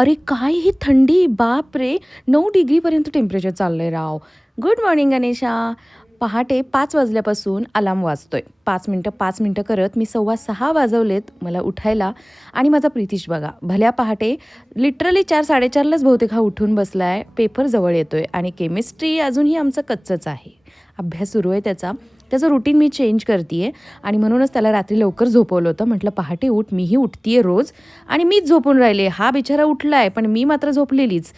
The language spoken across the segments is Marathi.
अरे काय ही थंडी! बापरे! 9 डिग्रीपर्यंत टेम्परेचर चाललंय राव. Good morning Ganesha. पहाटे 5 वाजल्यापासून अलार्म वाजतोय. 5 मिनिटं, 5 मिनिटं करत मी 5:15 वाजवलेत मला उठायला आणि माझा प्रितीश बघा, भल्या पहाटे लिटरली 4-4:30लाच बहुतेक हा उठून बसलाय. पेपर जवळ येतोय आणि केमिस्ट्री अजूनही आमचं कच्चंच आहे. अभ्यास सुरू आहे त्याचा. त्याचं रुटीन मी चेंज करतीये आणि म्हणूनच त्याला रात्री लवकर झोपवलं होतं. म्हटलं पहाटे उठ, मीही उठतीये रोज आणि मीच झोपून राहिले. हा बिचारा उठलाय, पण मी मात्र झोपलेलीच.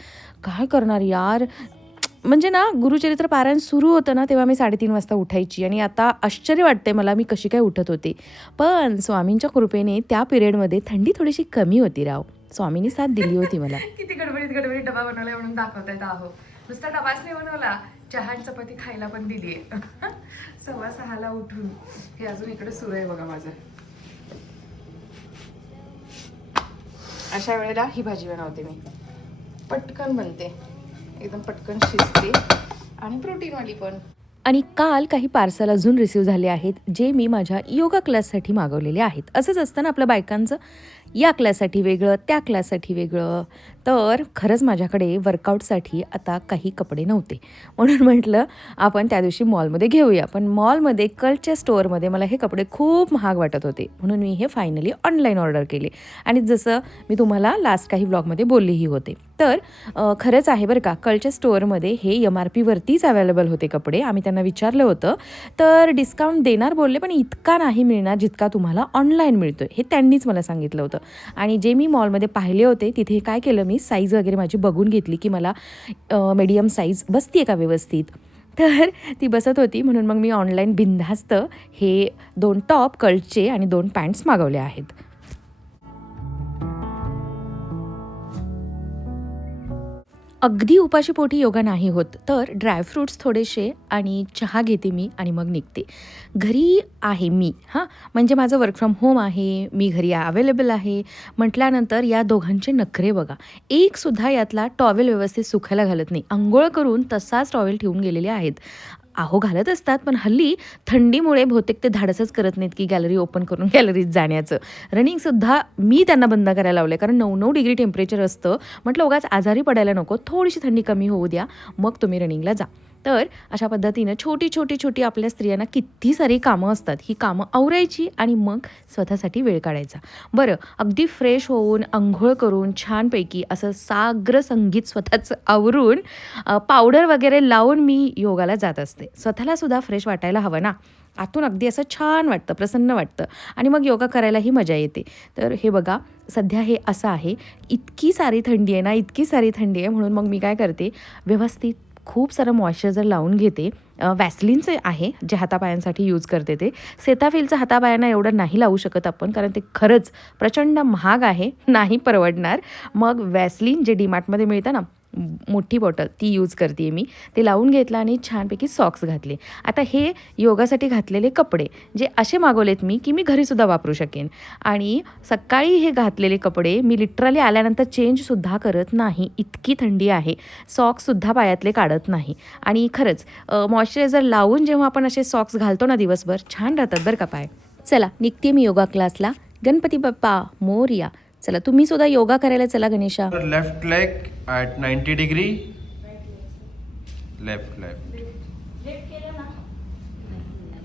काय करणार यार? म्हणजे ना गुरुचरित्र पारायण सुरू होतं ना, तेव्हा मी 3:30 वाजता उठायची आणि आता आश्चर्य वाटतंय मला मी कशी काय उठत होते. पण स्वामींच्या कृपेने त्या पिरियडमध्ये थंडी थोडीशी कमी होती राव. स्वामींनी साथ दिली होती मला. किती गडबडीत गडबडीत डबा बनवलाय म्हणून दाखवतायत आहो. नुसता डबाच नाही बनवला, चहा आणि चपाती खायला पण दिलीये. 6:15ला उठून हे अजून इकडे सुरू आहे बघा माझं. अशा वेळेला ही भाजी बनवते मी. पटकन बनते, एकदम पटकन शिजते आणि प्रोटीनवाली पण. आणि काल काही पार्सल अजून रिसीव झाले आहेत, जे मी माझ्या योगा क्लाससाठी मागवलेले आहेत. असंच असतं ना आपल्या बायकांचं, या क्लाससाठी वेगळं, त्या क्लाससाठी वेगळं. तर खरंच माझ्याकडे वर्कआउटसाठी आता काही कपडे नव्हते. म्हणून म्हटलं आपण त्या दिवशी मॉलमध्ये घेऊया. पण मॉलमध्ये कल्चर स्टोअरमध्ये मला हे कपडे खूप महाग वाटत होते. म्हणून मी हे फायनली ऑनलाईन ऑर्डर केले. आणि जसं मी तुम्हाला लास्ट काही व्लॉगमध्ये बोललीही होते. तर खरंच आहे बरं का, कल्चर स्टोअरमध्ये हे MRPवरतीच अवेलेबल होते कपडे. आम्ही त्यांना विचारलं होतं, तर डिस्काउंट देणार बोलले, पण इतका नाही मिळणार जितका तुम्हाला ऑनलाईन मिळतोय, हे त्यांनीच मला सांगितलं होतं. आणि जे मी मॉलमध्ये पाहिले होते तिथे काय केलं मी, साईज वगैरे माझी बघून घेतली की मला मीडियम साईज बसते का व्यवस्थित. तर ती बसत होती, म्हणून मग मी ऑनलाईन बिनधास्त हे 2 टॉप कल्टचे आणि 2 पॅन्ट्स मागवले आहेत. अगदी उपाशीपोटी योगा नाही होत, तर ड्रायफ्रूट्स थोडेसे आणि चहा घेते मी आणि मग निघते. घरी आहे मी म्हणजे माझं वर्क फ्रॉम होम आहे, मी घरी अवेलेबल आहे म्हटल्यानंतर या दोघांचे नखरे बघा. एकसुद्धा यातला टॉवेल व्यवस्थित सुकायला घालत नाही. अंघोळ करून तसाच टॉवेल ठेवून गेलेले आहेत. अहो घालत असतात, पण हल्ली थंडीमुळे बहुतेक ते धाडसच करत नाहीत की गॅलरी ओपन करून गॅलरीत जाण्याचं. रनिंगसुद्धा मी त्यांना बंद करायला लावलं आहे, कारण 9-9 डिग्री टेम्परेचर असतं. म्हटलं उगाच आजारी पडायला नको, थोडीशी थंडी कमी होऊ द्या, मग तुम्ही रनिंगला जा. तर अशा पद्धतीनं छोटी आपल्या स्त्रियांना किती सारी कामं असतात. ही कामं आवरायची आणि मग स्वतःसाठी वेळ काढायचा. बरं, अगदी फ्रेश होऊन अंघोळ करून छानपैकी असं साग्र संगीत स्वतःचं आवरून पावडर वगैरे लावून मी योगाला जात असते. स्वतःलासुद्धा फ्रेश वाटायला हवं ना. आतून अगदी असं छान वाटतं, प्रसन्न वाटतं आणि मग योगा करायलाही मजा येते. तर हे बघा, सध्या हे असं आहे, इतकी सारी थंडी आहे ना, इतकी सारी थंडी आहे, म्हणून मग मी काय करते, व्यवस्थित खूप सारं मॉइश्चरायझर लावून घेते. वॅसलिनचं आहे जे हातापायांसाठी यूज करते ते. सेटाफिलचं हातापायांना एवढं नाही लावू शकत आपण, कारण ते खरंच प्रचंड महाग आहे, नाही परवडणार. मग वॅसलिन जे डीमार्टमध्ये मिळतं ना, मोठी बॉटल, ती यूज करते मी. ते लावून घेतलं आणि छानपैकी सॉक्स घातले. आता हे योगासाठी घातलेले कपडे जे असे मागवलेत मी की मी घरीसुद्धा वापरू शकेन. आणि सकाळी हे घातलेले कपडे मी लिटरली आल्यानंतर चेंजसुद्धा करत नाही, इतकी थंडी आहे. सॉक्ससुद्धा पायातले काढत नाही. आणि खरंच मॉइश्चरायझर लावून जेव्हा आपण असे सॉक्स घालतो ना दिवसभर, छान राहतात बरं का पाय. चला निघते मी योगा क्लासला. गणपती बाप्पा मोरया. चला तुम्ही सुद्धा योगा करायला चला Ganesha. Left leg at 90 degree. Left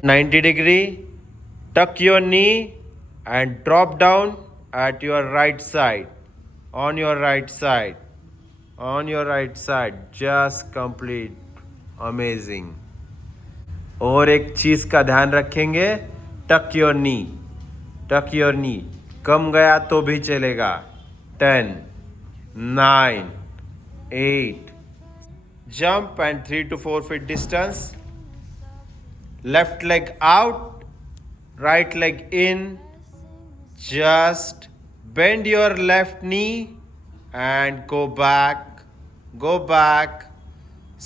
90 degree. Tuck your knee and drop down at your right side. On your right side. On your right side. Just complete. Amazing. और एक चीज का ध्यान रखेंगे, टक योर नी. टक योर नी. कम गया तो भी चलेगा. 10 9 8. Jump and 3 to 4 feet distance. Left leg out, right leg in. Just bend your left knee and go back. Go back.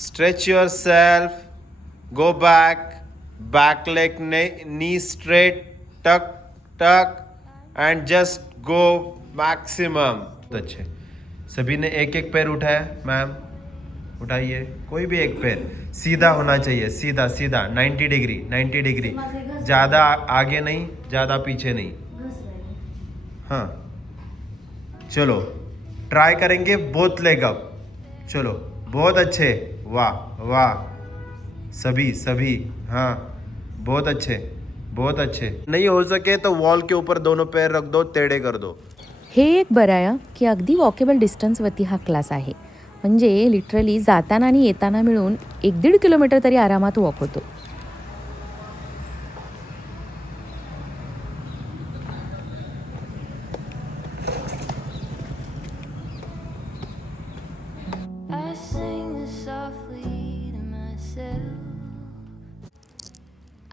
Stretch yourself. Go back. Back leg knee straight. Tuck, tuck. And just go maximum. अच्छे. सभी ने एक एक पैर उठाया. मैम उठाइए, कोई भी एक पैर सीधा होना चाहिए. सीधा सीधा 90 डिग्री. 90 डिग्री. ज़्यादा आगे नहीं, ज़्यादा पीछे नहीं. हाँ चलो ट्राई करेंगे बोथ लेग अप. चलो बहुत अच्छे. वाह वाह. सभी सभी. हाँ बहुत अच्छे बहुत अच्छे. नहीं हो सके तो वॉल के ऊपर दोनों पैर रख दो, टेढ़े कर दो. हे एक बरं आहे की अगदी वॉकेबल डिस्टन्सवरती हा क्लास आहे. म्हणजे लिटरली जाताना आणि येताना मिळून 1-1.5 किलोमीटर तरी आरामात वॉक होतो. I sing softly to myself.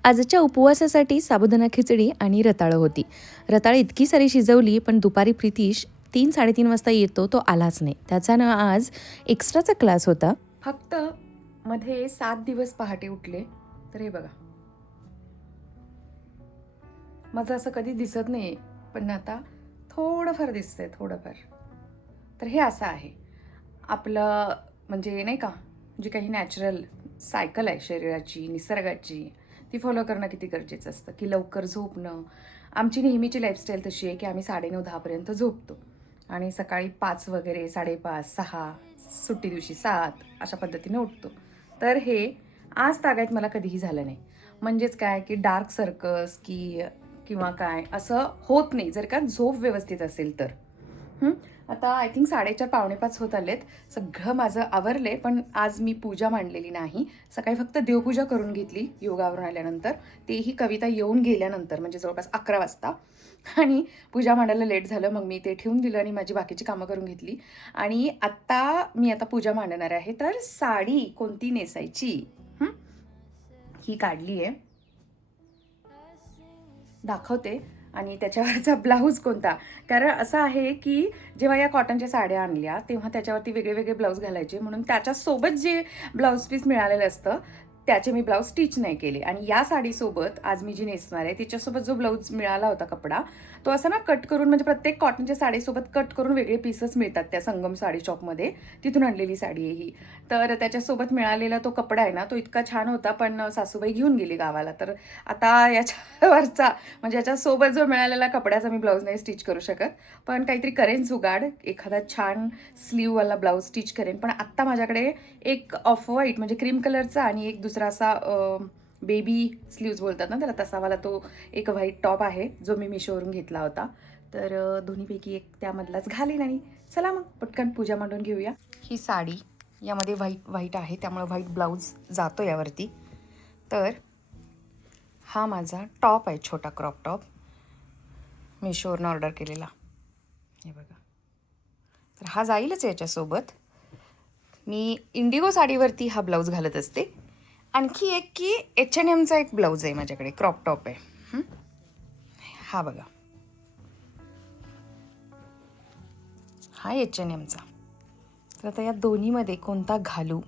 आजच्या उपवासासाठी साबुदाणा खिचडी आणि रताळं होती. रताळं इतकी सारी शिजवली, पण दुपारी प्रितीश 3-3:30 वाजता येतो, तो आलाच नाही. त्याचा ना आज एक्स्ट्राचा क्लास होता. फक्त मध्ये 7 दिवस पहाटे उठले तर हे बघा, माझं असं कधी दिसत नाही, पण आता थोडंफार दिसतंय, थोडंफार. तर हे असं आहे आपलं, म्हणजे नाही का, जी काही नॅचरल सायकल आहे शरीराची, निसर्गाची, ती फॉलो करणं किती गरजेचं असतं. की लवकर झोपणं. आमची नेहमीची लाईफस्टाईल तशी आहे की आम्ही 9:30-10पर्यंत झोपतो आणि सकाळी 5 वगैरे, 5:30, 6, सुट्टी दिवशी 7 अशा पद्धतीने उठतो. तर हे आज तागायत मला कधीही झालं नाही. म्हणजेच काय की डार्क सर्कस किंवा काय असं होत नाही जर का झोप व्यवस्थित असेल तर. आता आय थिंक 4:30 पावणे 5 होत आलेत. सगळं माझं आवरले, पण आज मी पूजा मांडलेली नाही. सकाळी फक्त देवपूजा करून घेतली योगावरून आल्यानंतर, तेही कविता येऊन गेल्यानंतर, म्हणजे जवळपास 11 वाजता. आणि पूजा मांडायला लेट झालं, मग मी ते ठेवून दिलं आणि माझी बाकीची कामं करून घेतली. आणि मी आता पूजा मांडणार आहे. तर साडी कोणती नेसायची ही काढली आहे, दाखवते. आणि त्याच्यावरचा ब्लाऊज कोणता, कारण असं आहे की जेव्हा या कॉटनच्या साड्या आणल्या तेव्हा त्याच्यावरती वेगळे वेगळे ब्लाऊज घालायचे, म्हणून त्याच्यासोबत जे ब्लाऊज पीस मिळालेलं असतं त्याचे मी ब्लाऊज स्टिच नाही केले. आणि या साडीसोबत आज मी जी नेसणार आहे तिच्यासोबत जो ब्लाऊज मिळाला होता कपडा, तो असा ना कट करून, म्हणजे प्रत्येक कॉटनच्या साडीसोबत कट करून वेगळे पीसेस मिळतात त्या संगम साडी शॉपमध्ये, तिथून आणलेली साडी आहे ही. तर त्याच्यासोबत मिळालेला तो कपडा आहे ना, तो इतका छान होता, पण सासूबाई घेऊन गेली गावाला. तर आता याच्यावरचा, म्हणजे याच्यासोबत जो मिळालेला कपड्याचा मी ब्लाऊज नाही स्टिच करू शकत, पण काहीतरी करेन जुगाड, एखादा छान स्लीववाला ब्लाऊज स्टिच करेन. पण आत्ता माझ्याकडे एक ऑफ व्हाईट म्हणजे क्रीम कलरचा आणि एक दुसरा असा बेबी स्लीव्ज बोलतात ना त्याला, तसावाला तो एक व्हाईट टॉप आहे जो मी मिशोवरून घेतला होता. तर दोन्हीपैकी एक त्यामधलाच घालीन. आणि चला मग पटकन पूजा मांडून घेऊया. ही साडी यामध्ये व्हाईट आहे, त्यामुळे व्हाईट ब्लाऊज जातो यावरती. तर हा माझा टॉप आहे, छोटा क्रॉप टॉप, मिशोवरून ऑर्डर केलेला, हे बघा. तर हा जाईलच याच्यासोबत. मी इंडिगो साडीवरती हा ब्लाऊज घालत असते. आणखी एक की H&Mचा एक ब्लाऊज आहे माझ्याकडे, क्रॉप टॉप आहे, हा बघा, हा H&Mचा. तर आता या दोन्हीमध्ये कोणता घालू,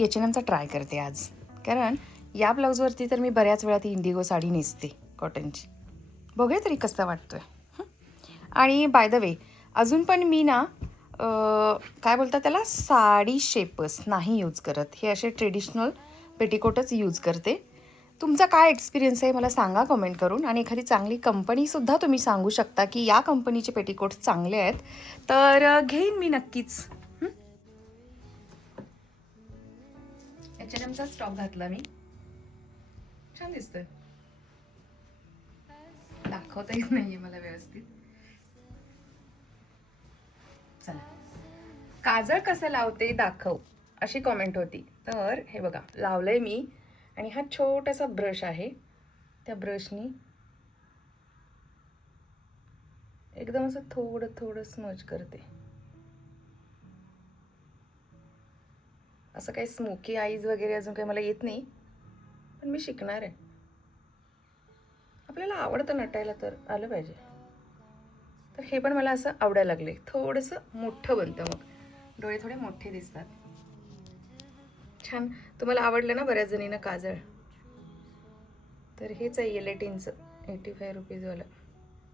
H&Mचा ट्राय करते आज, कारण या ब्लाऊजवरती तर मी बऱ्याच वेळा ती इंडिगो साडी नेसते कॉटनची. बघूया तरी कसा वाटतोय. आणि बाय द वे, अजून पण मी ना काय बोलतात त्याला, साडी शेपर्स नाही यूज करत. हे असे ट्रेडिशनल पेटिकोटच यूज करते. तुमचा काय एक्सपिरियन्स आहे मला सांगा कमेंट करून. आणि एखादी चांगली कंपनीसुद्धा तुम्ही सांगू शकता की या कंपनीचे पेटिकोट्स चांगले आहेत, तर घेईन मी नक्कीच. H&Mचा स्टॉक घातला मी, छान दिसतोय, दाखवता येत नाहीये मला व्यवस्थित. चला, काजळ कसं लावते दाखव अशी कॉमेंट होती. तर हे बघा, लावलंय मी. आणि हा छोटासा ब्रश आहे, त्या ब्रशनी एकदम असं थोडं थोडं स्मज करते. असं काही स्मोकी आईज वगैरे अजून काही मला येत नाही, पण मी शिकणार आहे. आपल्याला आवडतं नटायला, तर आलं पाहिजे. तर हे पण मला असं आवडायला लागले, थोडंसं मोठं बनतं, मग डोळे थोडे मोठे दिसतात. छान. तुम्हाला आवडलं ना बऱ्याच जणींना काजळ. तर हेच आहे L18चं 85 रुपीजवालं.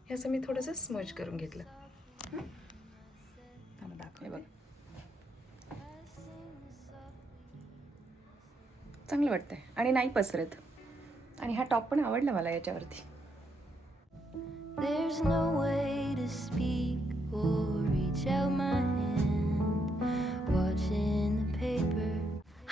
हे असं मी थोडंसं स्मज करून घेतलं. दाखव, बघ, चांगलं वाटतंय आणि नाही पसरत. आणि हा टॉप पण आवडला मला याच्यावरती. There's no way to speak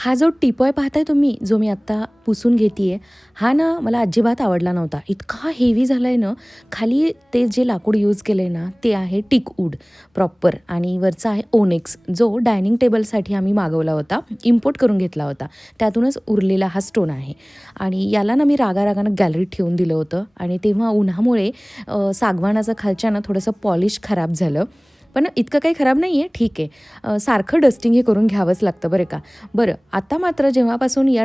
हा जो टिपॉय पाहताय तुम्ही, जो मी आत्ता पुसून घेते हा ना मला अजिबात आवडला नव्हता. इतका हेवी झाला आहे ना, खाली ते जे लाकूड यूज केलं आहे ना, ते आहे टीकवूड प्रॉपर आणि वरचा आहे ओनेक्स, जो डायनिंग टेबलसाठी आम्ही मागवला होता, इम्पोर्ट करून घेतला होता. त्यातूनच उरलेला हा स्टोन आहे आणि याला ना मी रागारागानं गॅलरीत ठेवून दिलं होतं आणि तेव्हा उन्हामुळे सागवानाचं खालच्यानं थोडंसं पॉलिश खराब झालं. पण इतकं काही खराब नाही आहे, ठीक आहे. सारखं डस्टिंग हे करून घ्यावंच लागतं बरं का. बरं, आता मात्र जेव्हापासून या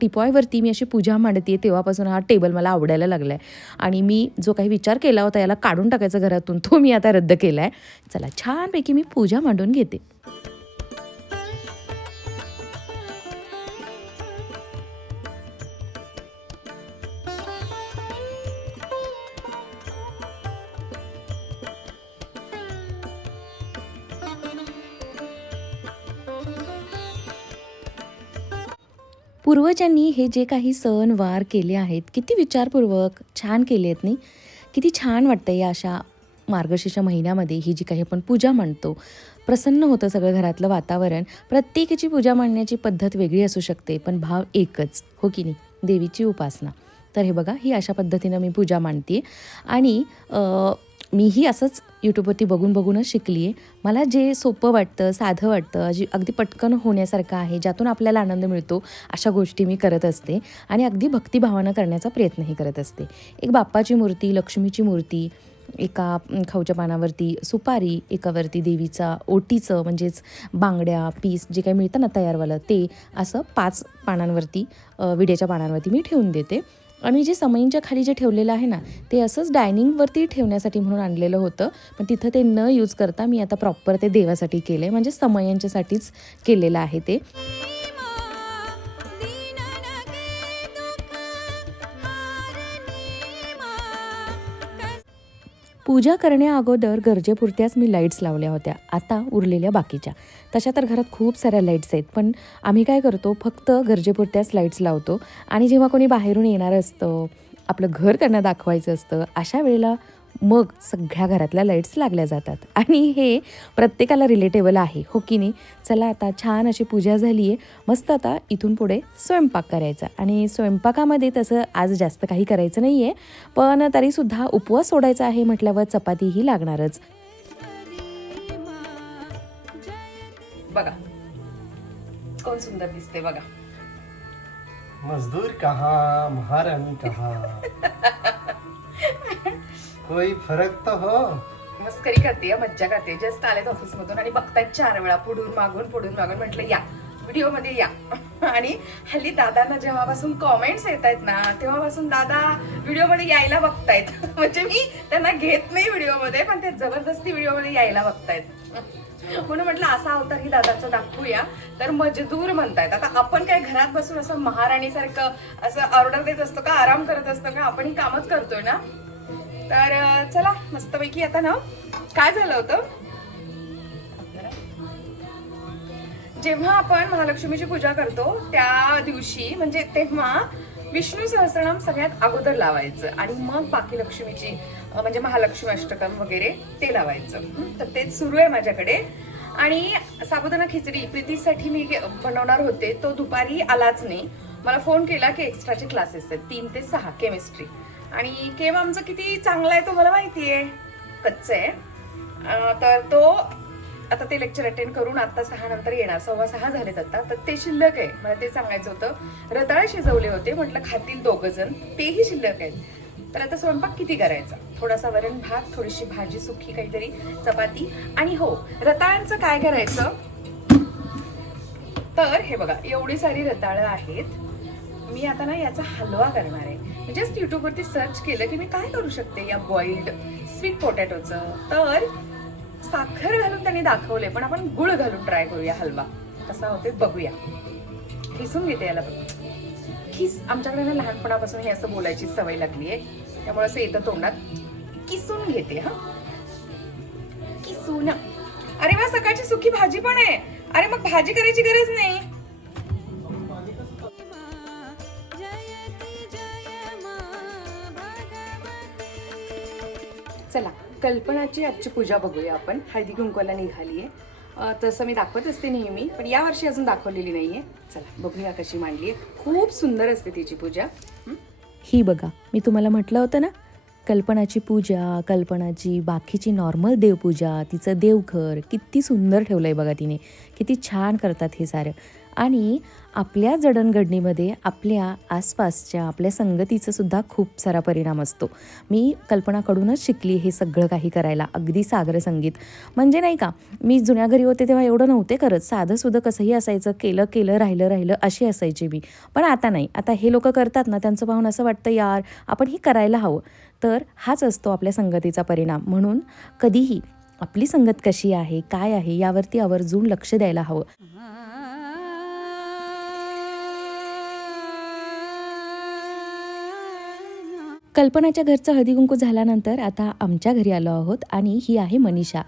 टिपॉयवरती मी अशी पूजा मांडते तेव्हापासून हा टेबल मला आवडायला लागला आहे आणि मी जो काही विचार केला होता याला काढून टाकायचा घरातून, तो मी आता रद्द केला आहे. चला, छानपैकी मी पूजा मांडून घेते. पूर्वजांनी हे जे काही सण वार केले आहेत, किती विचारपूर्वक छान केले आहेत नाही. किती छान वाटतं या अशा मार्गशीर्ष महिन्यामध्ये ही जी काही आपण पूजा मांडतो. प्रसन्न होतं सगळं घरातलं वातावरण. प्रत्येकाची पूजा मांडण्याची पद्धत वेगळी असू शकते, पण भाव एकच, हो की नाही, देवीची उपासना. तर हे बघा, ही अशा पद्धतीनं मी पूजा मांडते आणि मीही असंच यूट्यूबवरती बघूनच शिकली आहे. मला जे सोपं वाटतं, साधं वाटतं, अगदी पटकन होण्यासारखं आहे, ज्यातून आपल्याला आनंद मिळतो, अशा गोष्टी मी करत असते आणि अगदी भक्तिभावानं करण्याचा प्रयत्नही करत असते. एक बाप्पाची मूर्ती, लक्ष्मीची मूर्ती, एका खाऊच्या पानावरती सुपारी, एकावरती देवीचा ओटीचं म्हणजेच बांगड्या, पीस जे काही मिळतं ना तयारवालं, ते असं 5 पानांवरती, विड्याच्या पानांवरती मी ठेवून देते. आणि जे समईंच्या खाली जे ठेवलेलं आहे ना, ते असंच डायनिंगवरती ठेवण्यासाठी म्हणून आणलेलं होतं, पण तिथं ते न यूज करता मी आता प्रॉपर ते देवासाठी केलं आहे, म्हणजे समयांच्यासाठीच केलेलं आहे ते. पूजा करण्या अगोदर गरजेपुरत्याच मी लाईट्स लावल्या होत्या, आता उरलेल्या बाकीच्या. तशा तर घरात खूप साऱ्या लाईट्स आहेत, पण आम्ही काय करतो, फक्त गरजेपुरत्याच लाईट्स लावतो आणि जेव्हा कोणी बाहेरून येणार असतं, आपलं घर त्यांना दाखवायचं असतं, अशा वेळेला मग सगळ्या घरातल्या लाईट्स लागल्या जातात आणि हे प्रत्येकाला रिलेटेबल आहे, हो की नाही. चला, आता छान अशी पूजा झाली आहे, मस्त आता इथून पुढे स्वयंपाक करायचा आणि स्वयंपाकामध्ये तसं आज जास्त काही करायचं नाही आहे, पण तरीसुद्धा उपवास सोडायचा आहे म्हटल्यावर चपातीही लागणारच. बघा कोण सुंदर दिसते बघा. मजदूर कहाँ, महारानी कहाँ, कोई फरक तो हो. मस्करी करते, मज्जा करते. जस्ट आलेत ऑफिसमधून आणि बघतायत 4 वेळा पुढून मागून म्हटलं या व्हिडिओमध्ये या. आणि हल्ली दादांना जेव्हापासून कॉमेंट्स येत आहेत ना, तेव्हापासून दादा व्हिडिओमध्ये यायला बघतायत. म्हणजे मी त्यांना घेत नाही व्हिडिओमध्ये, पण ते जबरदस्ती व्हिडिओमध्ये यायला बघतायत. म्हणून म्हटलं असा अवतार ही दादाचा दाखवूया. तर मजदूर म्हणतायत. आता आपण काय घरात बसून असं महाराणीसारखं असं ऑर्डर देत असतो का, आराम करत असतो का, आपण ही कामच करतोय ना. तर चला, मस्तपैकी आता ना काय झालं होतं, जेव्हा आपण महालक्ष्मीची पूजा करतो त्या दिवशी म्हणजे तेव्हा विष्णू सहस्रनाम सगळ्यात अगोदर लावायचं आणि मग बाकी लक्ष्मीची म्हणजे महालक्ष्मी अष्टकम वगैरे ते लावायचं. तर तेच सुरू आहे माझ्याकडे. आणि साबुदाणा खिचडी प्रीतीसाठी मी बनवणार होते, तो दुपारी आलाच नाही. मला फोन केला की एक्स्ट्राचे क्लासेस आहेत 3 ते 6 केमिस्ट्री, आणि केम आमचं किती चांगला आहे तो मला माहिती आहे, कच्चं आहे. तर तो आता ते लेक्चर अटेंड करून आता 6 नंतर येणार, 6:15 झालेत आता. तर ते शिल्लक आहे, मला ते सांगायचं होतं. रताळे शिजवले होते, म्हटलं खातील 2 जण, तेही शिल्लक आहेत. तर आता स्वयंपाक किती करायचा, थोडासा वरण भात, थोडीशी भाजी सुकी काहीतरी, चपाती. आणि हो, रताळ्यांचं काय करायचं, तर हे बघा एवढी सारी रताळं आहेत. मी आता ना याचा हलवा करणार आहे. जस्ट युट्यूबवरती सर्च केलं की मी काय करू शकते या बॉइल्ड स्वीट पोटॅटोचं, तर साखर घालून त्यांनी दाखवले, पण आपण गुळ घालून ट्राय करूया हलवा, कसा होते बघूया. खिसून घेते याला, खिस. आमच्याकडे ना लहानपणापासून हे असं बोलायची सवय लागली आहे, त्यामुळे असं येतं तोंडात. किसून घेते हा, किसून. अरे वा, सकाळची सुकी भाजी पण आहे. अरे मग भाजी करायची गरज नाही. चला, कल्पनाची आजची पूजा बघूया आपण. हळदी कुंकवाला निघालीये तसं मी दाखवत असते नेहमी, पण यावर्षी अजून दाखवलेली नाही आहे. चला बघूया कशी मांडली आहे. खूप सुंदर असते तिची पूजा. ही बघा, मी तुम्हाला म्हटलं होतं ना, कल्पनाची पूजा, कल्पनाची बाकीची नॉर्मल देवपूजा, तिचं देवघर किती सुंदर ठेवलं आहे बघा तिने. किती छान करतात हे सारं. आणि आपल्या जडणघडणीमध्ये आपल्या आसपासच्या आपल्या संगतीचा सुद्धा खूप सारा परिणाम असतो. मी कल्पनाकडूनच शिकली हे सगळं काही करायला. अगदी सागर संगीत म्हणजे नाही का, मी जुन्या घरी होते तेव्हा एवढं नव्हते करत. साधंसुधं कसंही असायचं, केलं राहिलं अशी असायची मी. पण आता नाही. आता हे लोकं करतात ना, त्यांचं पाहून असं वाटतं यार आपण ही करायला हवं. तर हाच असतो आपल्या संगतीचा परिणाम. म्हणून कधीही आपली संगत कशी आहे, काय आहे यावरती आवर्जून लक्ष द्यायला हवं. कल्पनाच्या घरचं हळदीकुंकू झाल्यानंतर आता आमच्या घरी आलो आहोत आणि ही आहे मनीषा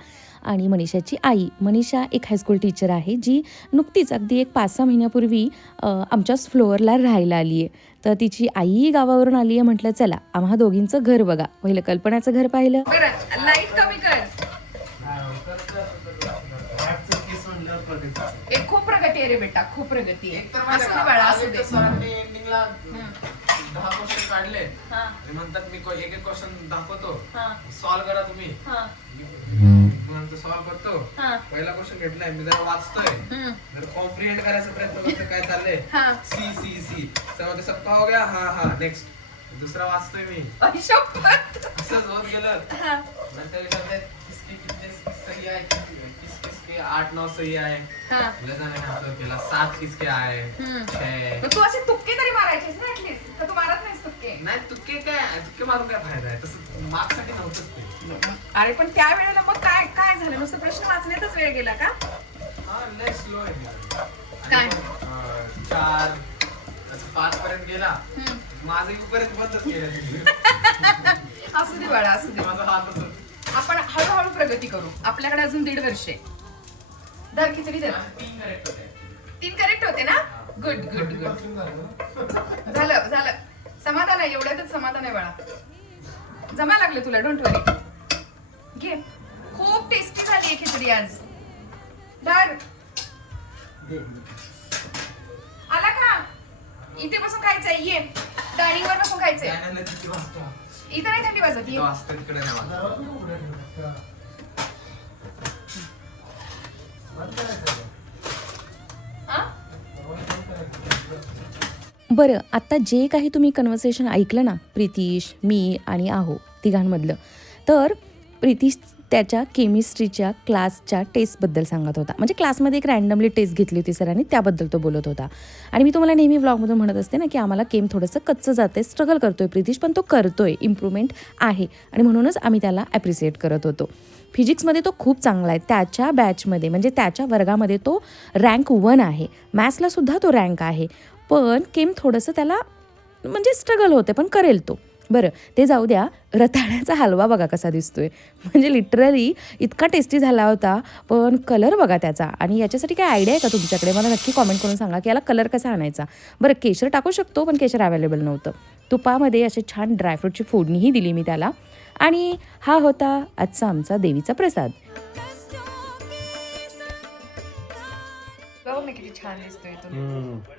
आणि मनीषाची आई. मनीषा एक हायस्कूल टीचर आहे जी नुकतीच अगदी एक 5-6 महिन्यापूर्वी आमच्याच फ्लोअरला राहायला आली आहे. तर तिची आई गावावरून आली आहे. म्हटलं चला आम्हा दोघींचं घर बघा. पहिलं कल्पनाचं घर पाहिलं. बरं लाईट कमी कर. एक खूप प्रगती आहे रे बेटा, खूप प्रगती आहे. असू दे बाळा, असू दे. एंडिंगला 10 क्वेश्चन काढले ते म्हणतात मी एक एक क्वेश्चन दाखवतो, सॉल्व्ह करा तुम्ही. नंतर सॉल्व्ह करतो. पहिला क्वेश्चन घेतलाय मी, जरा वाचतोय, जरा कॉम्प्रिहेंड करायचा प्रयत्न करतो काय चाललंय. सी सी सी समजा सबका हो गया, हा नेक्स्ट. दुसरा वाचतोय मी, असंच होत गेलं. नंतर विचारतात किसके कितने सही आहे, किसके 8-9 सही आहे. केला 7 किसके आहे, 6. तू असे तुक्के तरी मारायचेस ना ऍटलीस्ट. तर तू मारत नाहीस तुक्के. नाही तुक्के मारून काय फायदा आहे, तसं मार्क्स साठी नव्हतंच ते. अरे पण त्या वेळेला मग काय काय झालं, नुसतं प्रश्न वाचण्यातच वेळ गेला का? हा लय स्लो आहे. काय? 4 असं 5 पर्यंत गेला, माझं पर्यंत बंदच केलं. असू दे बाळा, असू दे. माझा हात असं. आपण हळूहळू प्रगती करू. आपल्याकडे अजून 1.5 वर्ष आहे. दर खिचडी दर 3 करेक्ट होते. 3 करेक्ट होते ना. Good good good. झालं समाधान आहे. एवढ्यातच समाधान आहे बाळा. जमा लागले तुला, डोंट वरी. घे. खूप टेस्टी झाली आहे खिचडी आज. धर. आला का? इथे बसून खायचंय. ये डायनिंग वर बसून खायचंय. चॅनलला किती वाजता? इथं नाही थंडी वाजत. ये. वाजता तिकडे नाही वाजता. बरं, आता जे काही तुम्ही कन्व्हर्सेशन ऐकलं ना, प्रितीश, मी आणि आहो तिघांमधलं, तर प्रितीश त्याच्या केमिस्ट्रीच्या क्लासच्या टेस्टबद्दल सांगत होता. म्हणजे क्लासमध्ये एक रँडमली टेस्ट घेतली होती सरांनी, त्याबद्दल तो बोलत होता. आणि मी तुम्हाला नेहमी व्लॉगमधून म्हणत असते ना की आम्हाला केम थोडंसं कच्चं जाते, स्ट्रगल करतोय प्रितीश, पण तो करतोय, इम्प्रूव्हमेंट आहे आणि म्हणूनच आम्ही त्याला ॲप्रिसिएट करत होतो. फिजिक्समध्ये तो खूप चांगला आहे. त्याच्या बॅचमध्ये म्हणजे त्याच्या वर्गामध्ये तो रँक 1 आहे. मॅथ्सला सुद्धा तो रँक आहे. पण केम थोडंसं त्याला म्हणजे स्ट्रगल होते, पण करेल तो. बरं ते जाऊ द्या. रताळ्याचा हलवा बघा कसा दिसतोय, म्हणजे लिटरली इतका टेस्टी झाला होता. पण कलर बघा त्याचा. आणि याच्यासाठी काय आयडिया आहे का तुमच्याकडे? मला नक्की कॉमेंट करून सांगा की याला कलर कसा आणायचा. बरं केशर टाकू शकतो, पण केशर अवेलेबल नव्हतं. तुपामध्ये असे छान ड्रायफ्रूटची फोडणीही दिली मी त्याला. आणि हा होता आजचा आमचा देवीचा प्रसाद. बघ ना किती छान दिसतोय तो.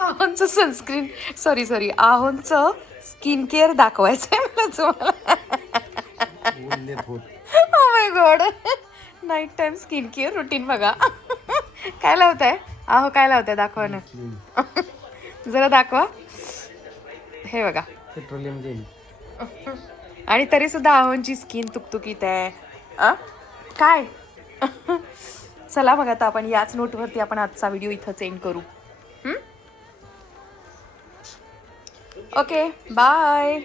आहोंचं सनस्क्रीन सॉरी आहोंचं स्किन केअर दाखवायचं आहे मला तुम्हाला. Oh my God. Night time skin care routine बघा. काय लावताय आहो, काय लावताय दाखवा ना. जरा दाखवा. हे बघा पेट्रोलियम जेल. आणि तरी सुद्धा आहोंची स्किन तुकतुकीत आहे. काय चला मग आता आपण याच नोटवरती आपण आजचा व्हिडिओ इथंच एंड करू. Okay bye.